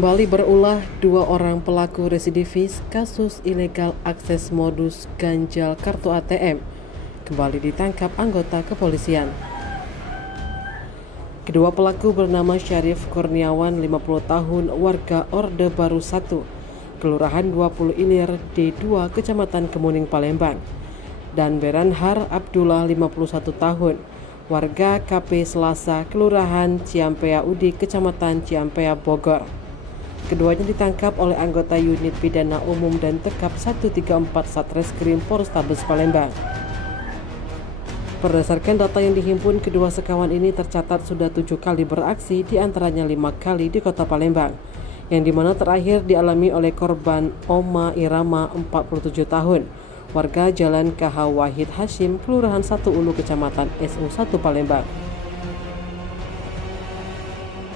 Kembali berulah, dua orang pelaku residivis kasus ilegal akses modus ganjal kartu ATM kembali ditangkap anggota kepolisian. Kedua pelaku bernama Syarif Kurniawan, 50 tahun, warga Orde Baru 1, Kelurahan 20 Ilir, D2, Kecamatan Kemuning, Palembang, dan Beranhar Abdullah, 51 tahun, warga KP Selasa, Kelurahan Ciampea Udi, Kecamatan Ciampea, Bogor. Keduanya ditangkap oleh anggota unit pidana umum dan tekap 134 Satreskrim Polrestabes Palembang. Berdasarkan data yang dihimpun, kedua sekawan ini tercatat sudah 7 kali beraksi, diantaranya 5 kali di kota Palembang, yang dimana terakhir dialami oleh korban Oma Irama, 47 tahun, warga Jalan KH Wahid Hashim, Kelurahan 1 Ulu, Kecamatan SU1 Palembang.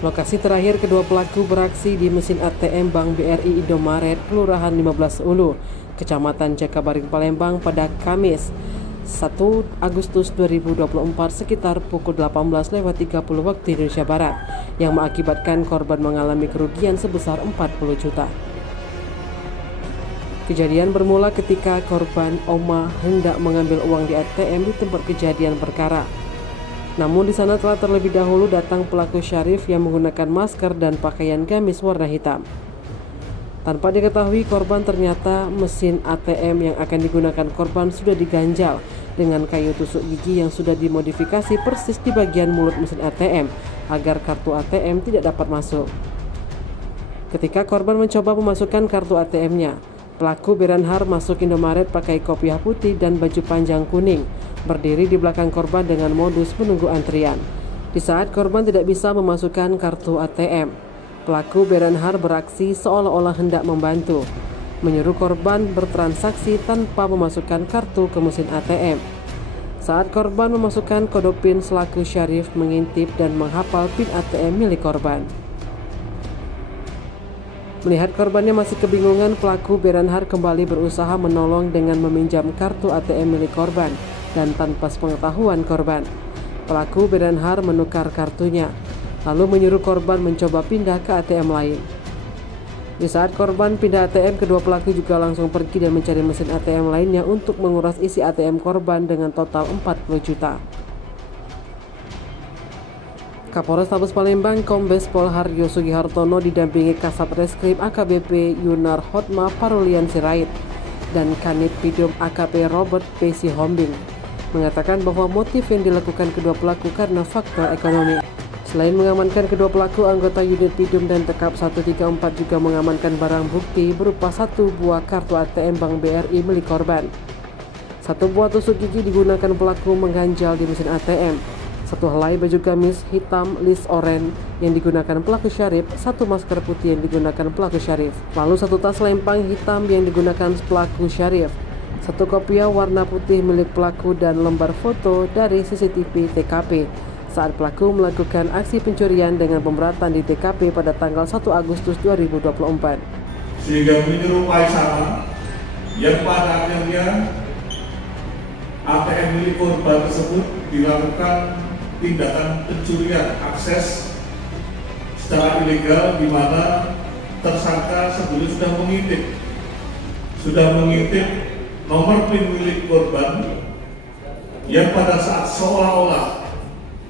Lokasi terakhir kedua pelaku beraksi di mesin ATM Bank BRI Indomaret, Kelurahan 15 Ulu, Kecamatan Jakabaring, Palembang pada Kamis 1 Agustus 2024 sekitar pukul 18.30 waktu Indonesia Barat, yang mengakibatkan korban mengalami kerugian sebesar 40 juta. Kejadian bermula ketika korban Oma hendak mengambil uang di ATM di tempat kejadian perkara. Namun di sana telah terlebih dahulu datang pelaku Syarif yang menggunakan masker dan pakaian gamis warna hitam. Tanpa diketahui korban, ternyata mesin ATM yang akan digunakan korban sudah diganjal dengan kayu tusuk gigi yang sudah dimodifikasi persis di bagian mulut mesin ATM agar kartu ATM tidak dapat masuk. Ketika korban mencoba memasukkan kartu ATM-nya, pelaku Beranhar masuk Indomaret pakai kopiah putih dan baju panjang kuning, berdiri di belakang korban dengan modus menunggu antrian. Di saat korban tidak bisa memasukkan kartu ATM, pelaku Beranhar beraksi seolah-olah hendak membantu, menyuruh korban bertransaksi tanpa memasukkan kartu ke mesin ATM. Saat korban memasukkan kode PIN, selaku Syarif mengintip dan menghafal PIN ATM milik korban. Melihat korbannya masih kebingungan, pelaku Beranhar kembali berusaha menolong dengan meminjam kartu ATM milik korban, dan tanpa sepengetahuan korban, pelaku Beranhar menukar kartunya, lalu menyuruh korban mencoba pindah ke ATM lain. Di saat korban pindah ATM, kedua pelaku juga langsung pergi dan mencari mesin ATM lainnya untuk menguras isi ATM korban dengan total 40 juta. Kapolres Tabes Palembang Kombes Pol Haryo Sugihartono didampingi Kasat Reskrim AKBP Yunar Hotma Parulian Sirait dan Kanit Pidum AKP Robert P. Sihombing mengatakan bahwa motif yang dilakukan kedua pelaku karena faktor ekonomi. Selain mengamankan kedua pelaku, anggota unit Pidum dan tekap 134 juga mengamankan barang bukti berupa 1 buah kartu ATM Bank BRI milik korban. 1 buah tusuk gigi digunakan pelaku mengganjal di mesin ATM. 1 helai baju gamis hitam list oranye yang digunakan pelaku Syarif, 1 masker putih yang digunakan pelaku Syarif, lalu 1 tas lempang hitam yang digunakan pelaku Syarif, 1 kopiah warna putih milik pelaku, dan lembar foto dari CCTV TKP saat pelaku melakukan aksi pencurian dengan pemberatan di TKP pada tanggal 1 Agustus 2024. Sehingga menyerupai sama yang pada akhirnya ATM milik korban tersebut dilakukan tindakan pencurian akses secara ilegal, di mana tersangka sebelumnya sudah mengintip nomor PIN milik korban yang pada saat seolah-olah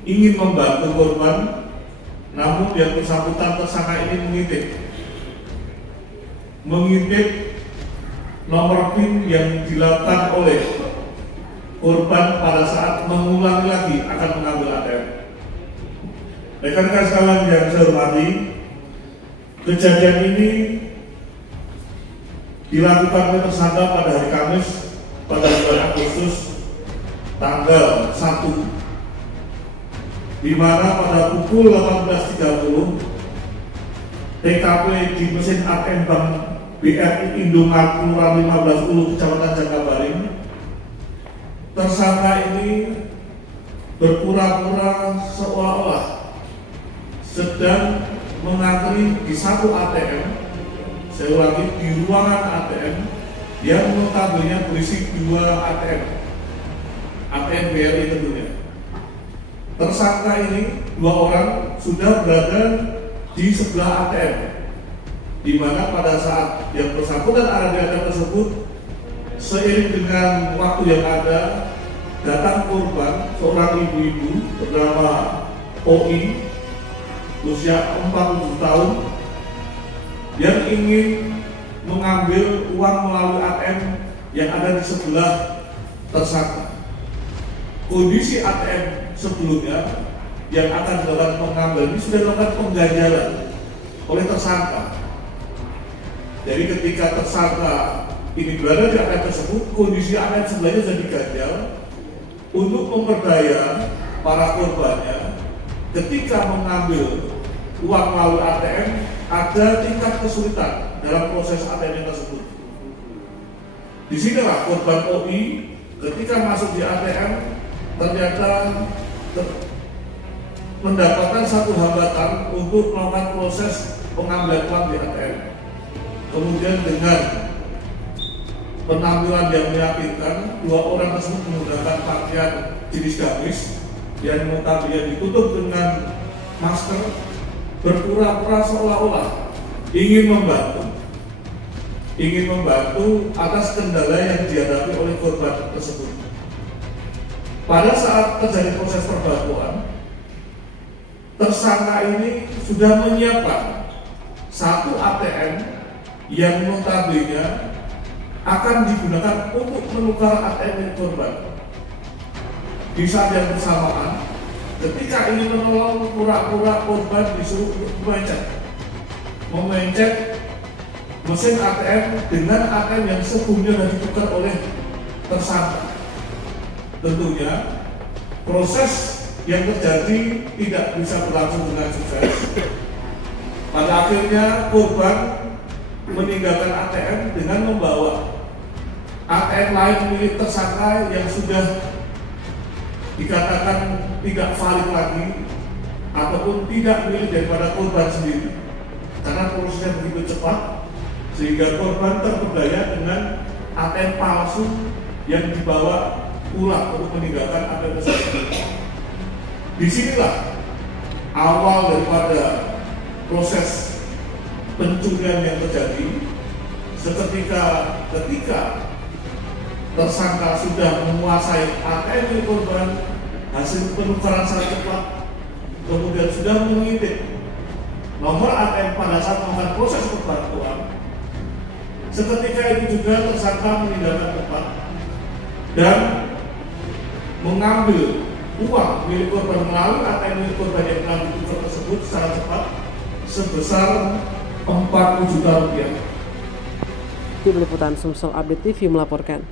ingin membantu korban, namun yang bersangkutan tersangka ini mengintip nomor PIN yang dilakukan oleh korban pada saat mengulangi lagi akan mengambil ATM. Rekan-rekan sekalian yang saya hormati, kejadian ini dilakukan oleh tersangka pada hari Kamis pada bulan Agustus tanggal 1, di mana pada pukul 18.30 TKP di mesin ATM Bank BRI Indomaret Kelurahan 15 Ulu, Kecamatan Jakabaring, tersangka ini berpura-pura seolah-olah sedang mengantri di 1 ATM, saya ulangi, di ruangan ATM yang notabene berisi 2 ATM BRI tentunya. Tersangka ini 2 orang sudah berada di sebelah ATM di mana pada saat yang bersangkutan ada di ATM tersebut, seiring dengan waktu yang ada, datang korban seorang ibu-ibu bernama OI usia 47 tahun yang ingin mengambil uang melalui ATM yang ada di sebelah tersangka. Kondisi ATM sebelumnya yang akan dilakukan pengambilan ini sudah dilakukan pengganjalan oleh tersangka. Jadi ketika tersangka ini berada di ATM tersebut, kondisi ATM sebelahnya sudah diganjal untuk memperdaya para korbannya ketika mengambil uang melalui ATM ada tingkat kesulitan dalam proses ATM tersebut. Disinilah korban OI ketika masuk di ATM ternyata mendapatkan satu hambatan untuk melakukan proses pengambilan uang di ATM. Kemudian dengan penampilan yang meyakinkan, dua orang tersebut menggunakan pakaian jenis gamis yang notabene ditutup dengan masker, berpura-pura seolah-olah ingin membantu atas kendala yang dihadapi oleh korban tersebut. Pada saat terjadi proses perbantuan, tersangka ini sudah menyiapkan satu ATM yang notabene akan digunakan untuk menukar ATM milik korban. Di saat yang bersamaan, ketika ingin menolong, pura-pura korban disuruh memencet mesin ATM dengan ATM yang sebelumnya ditukar oleh tersangka. Tentunya proses yang terjadi tidak bisa berlangsung dengan sukses. Pada akhirnya korban meninggalkan ATM dengan membawa ATM lain milik tersangka yang sudah dikatakan tidak valid lagi ataupun tidak milik daripada korban sendiri, karena prosesnya begitu cepat sehingga korban terperdaya dengan ATM palsu yang dibawa pulang untuk meninggalkan ATM tersebut. Disinilah awal daripada proses pencurian yang terjadi. Ketika tersangka sudah menguasai ATM milik korban, hasil penukaran sangat cepat, kemudian sudah mengintip nomor ATM pada saat melakukan proses perbantuan. Seketika itu juga tersangka meninggalkan tempat dan mengambil uang milik korban melalui ATM milik korban yang telah ditukar tersebut secara cepat sebesar 40 juta rupiah. Tim Liputan Sumsel Update TV melaporkan.